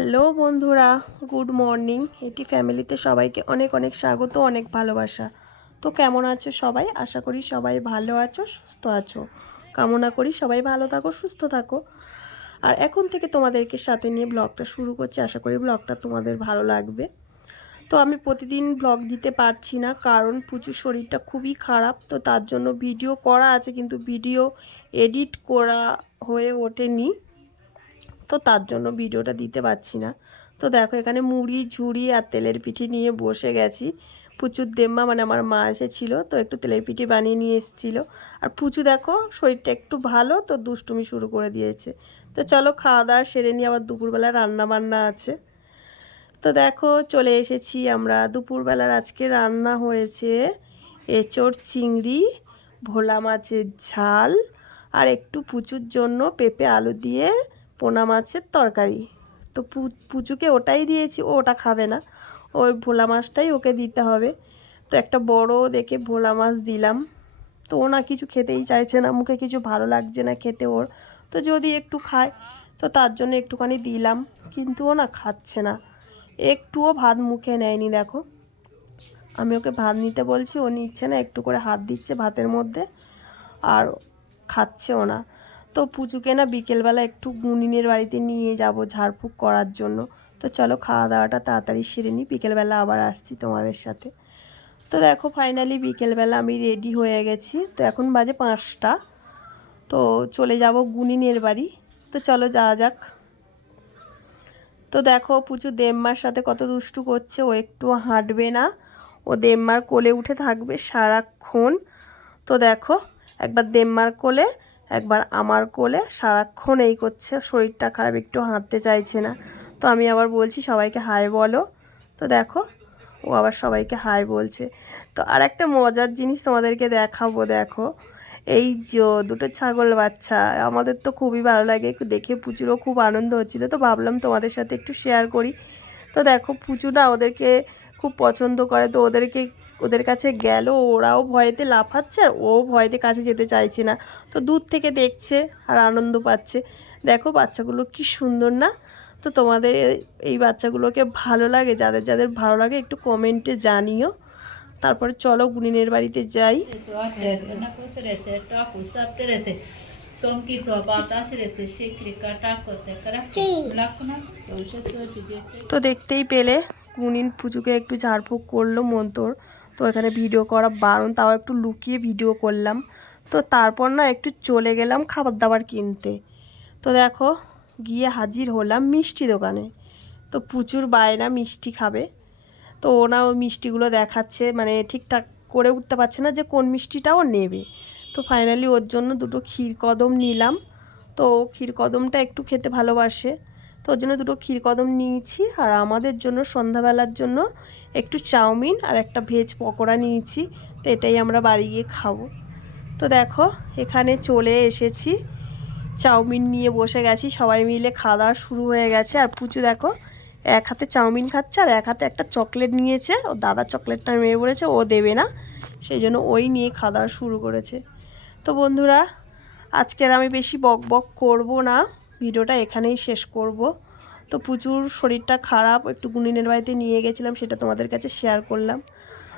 Hello বন্ধুরা, good morning. এটি ফ্যামিলিতে সবাইকে অনেক অনেক স্বাগত, অনেক ভালোবাসা। তো কেমন আছো সবাই? আশা করি সবাই ভালো আছো, সুস্থ আছো। কামনা করি সবাই ভালো থাকো, সুস্থ থাকো। আর এখন থেকে তোমাদেরকে সাথে নিয়ে ব্লগটা শুরু করছি। আশা করি ব্লগটা তোমাদের ভালো লাগবে। তো আমি প্রতিদিন ব্লগ দিতে পারছি না, কারণ পুচুর শরীরটা খুবই খারাপ। তো তার জন্য ভিডিও করা আছে, কিন্তু ভিডিও এডিট করা হয়ে ওঠেনি। তো তার জন্য ভিডিওটা দিতে পারছি না। তো দেখো এখানে মুড়ি, ঝুড়ি আর তেলের পিঠি নিয়ে বসে গেছি। পুচুর দেম্মা মানে আমার মা এসেছিল, তো একটু তেলের পিঠি বানিয়ে নিয়ে এসেছিল। আর পুচু দেখো শরীরটা একটু ভালো, তো দুষ্টুমি শুরু করে দিয়েছে। তো চলো খাওয়া দাওয়া সেরে নিয়ে আবার দুপুরবেলা রান্না বান্না আছে। তো দেখো চলে এসেছি আমরা। দুপুরবেলার আজকে রান্না হয়েছে এঁচড় চিংড়ি, ভোলা মাছের ঝাল আর একটু পুচুর জন্য পেঁপে আলু দিয়ে পোনা মাছের তরকারি। তো পুচুকে ওটাই দিয়েছি, ও ওটা খাবে না। ওই ভোলা মাছটাই ওকে দিতে হবে। তো একটা বড় দেখে ভোলা মাছ দিলাম। তো ও না কিছু খেতেই চাইছে না, মুখে কিছু ভালো লাগছে না খেতে ওর। তো যদি একটু খায়, তো তার জন্য একটুখানি দিলাম। কিন্তু ও না খাচ্ছে না। একটুও ভাত মুখে নেয়নি, দেখো। আমি ওকে ভাত নিতে বলছি, ও নিচ্ছে না, একটু করে হাত দিচ্ছে ভাতের মধ্যে। আর খাচ্ছেও না। তো পুজোকে না বিকেলবেলা একটু গুনিনের বাড়িতে নিয়ে যাব ঝাড়ফুঁক করার জন্য। তো চলো খাওয়া দাওয়াটা তাড়াতাড়ি সেরে নিই, বিকেলবেলা আবার আসছি তোমাদের সাথে। তো দেখো ফাইনালি বিকেলবেলা আমি রেডি হয়ে গেছি। তো এখন বাজে পাঁচটা। তো চলে যাব গুনিনের বাড়ি। তো চলো যাওয়া যাক। তো দেখো পুজো দেম্মার সাথে কত দুষ্টু করছে, ও একটু হাঁটবে না। ও দেম্মার কোলে উঠে থাকবে সারাক্ষণ। তো দেখো একবার দেম্মার কোলে একবার আমার কোলে সারাক্ষণ এই করছে, শরীরটা খারাপ, একটু হাঁটতে চাইছে না। তো আমি আবার বলছি, সবাইকে হাই বলো। তো দেখো, ও আবার সবাইকে হাই বলছে। তো আর একটা মজার জিনিস তোমাদেরকে দেখাবো, দেখো। এই দুটো ছাগল বাচ্চা, আমাদের তো খুবই ভালো লাগে। দেখে পুচুরও খুব আনন্দ হচ্ছিল। তো ভাবলাম তোমাদের সাথে একটু শেয়ার করি। তো দেখো পুচু না ওদেরকে খুব পছন্দ করে। তো ওদেরকে ওদের কাছে গেল, ওরাও ভয়েতে লাফাচ্ছে আর ও ভয়েতে কাছে যেতে চাইছে না। তো দূর থেকে দেখছে আর আনন্দ পাচ্ছে। দেখো বাচ্চাগুলো কি সুন্দর না? তো তোমাদের এই বাচ্চাগুলোকে ভালো লাগে, যাদের যাদের ভালো লাগে একটু কমেন্টে জানিও। তারপরে চলো গুনিনের বাড়িতে যাই। তো দেখতেই পেলে গুনিন পুজোকে একটু ঝাড়ফুঁক করল মন্তর তো এখানে ভিডিও করা বারণ, তাও একটু লুকিয়ে ভিডিও করলাম। তো তারপর না একটু চলে গেলাম খাবার দাবার কিনতে। তো দেখো, গিয়ে হাজির হলাম মিষ্টি দোকানে। তো প্রচুর বায়না মিষ্টি খাবে। তো ওনা ওই মিষ্টিগুলো দেখাচ্ছে মানে ঠিকঠাক করে উঠতে পারছে না যে কোন মিষ্টিটাও নেবে। তো ফাইনালি ওর জন্য দুটো ক্ষীর কদম নিলাম। তো ক্ষীর কদমটা একটু খেতে ভালোবাসে। তো ওর জন্য দুটো ক্ষীর কদম নিয়েছি আর আমাদের জন্য সন্ধ্যাবেলার জন্য একটু চাউমিন আর একটা ভেজ পকোড়া নিয়েছি। তো এটাই আমরা বাড়ি গিয়ে খাব। তো দেখো, এখানে চলে এসেছি। চাউমিন নিয়ে বসে গেছি। সবাই মিলে খাওয়া দাওয়া শুরু হয়ে গেছে। আর পুচু দেখো, এক হাতে চাউমিন খাচ্ছে আর এক হাতে একটা চকলেট নিয়েছে। ও দাদা চকলেটটা মেয়ে বলেছে, ও দেবে না। সেই জন্য ওই নিয়ে খাওয়া দাওয়া শুরু করেছে। তো বন্ধুরা, আজকের আমি বেশি বক বক করব না। ভিডিওটা এখানেই শেষ করব। তো প্রচুর শরীরটা খারাপ, একটু গুনিনের বাড়িতে নিয়ে গেছিলাম, সেটা তোমাদের কাছে শেয়ার করলাম।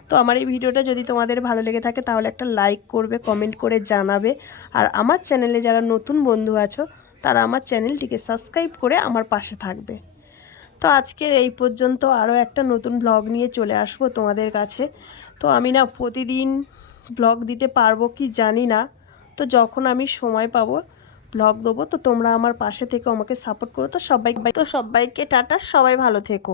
তো আমার এই ভিডিওটা যদি তোমাদের ভালো লেগে থাকে, তাহলে একটা লাইক করবে কমেন্ট করে জানাবে। আর আমার চ্যানেলে যারা নতুন বন্ধু আছো, তারা আমার চ্যানেলটিকে সাবস্ক্রাইব করে আমার পাশে থাকবে। তো আজকের এই পর্যন্ত আরও একটা নতুন ব্লগ নিয়ে চলে আসব তোমাদের কাছে। তো আমি না প্রতিদিন ব্লগ দিতে পারব কি জানি না। তো যখন আমি সময় পাবো ব্লগ দেবো, তো তোমরা আমার পাশে থেকে আমাকে সাপোর্ট করো, তো সবাই তো সবাইকে টাটা, সবাই ভালো থেকো।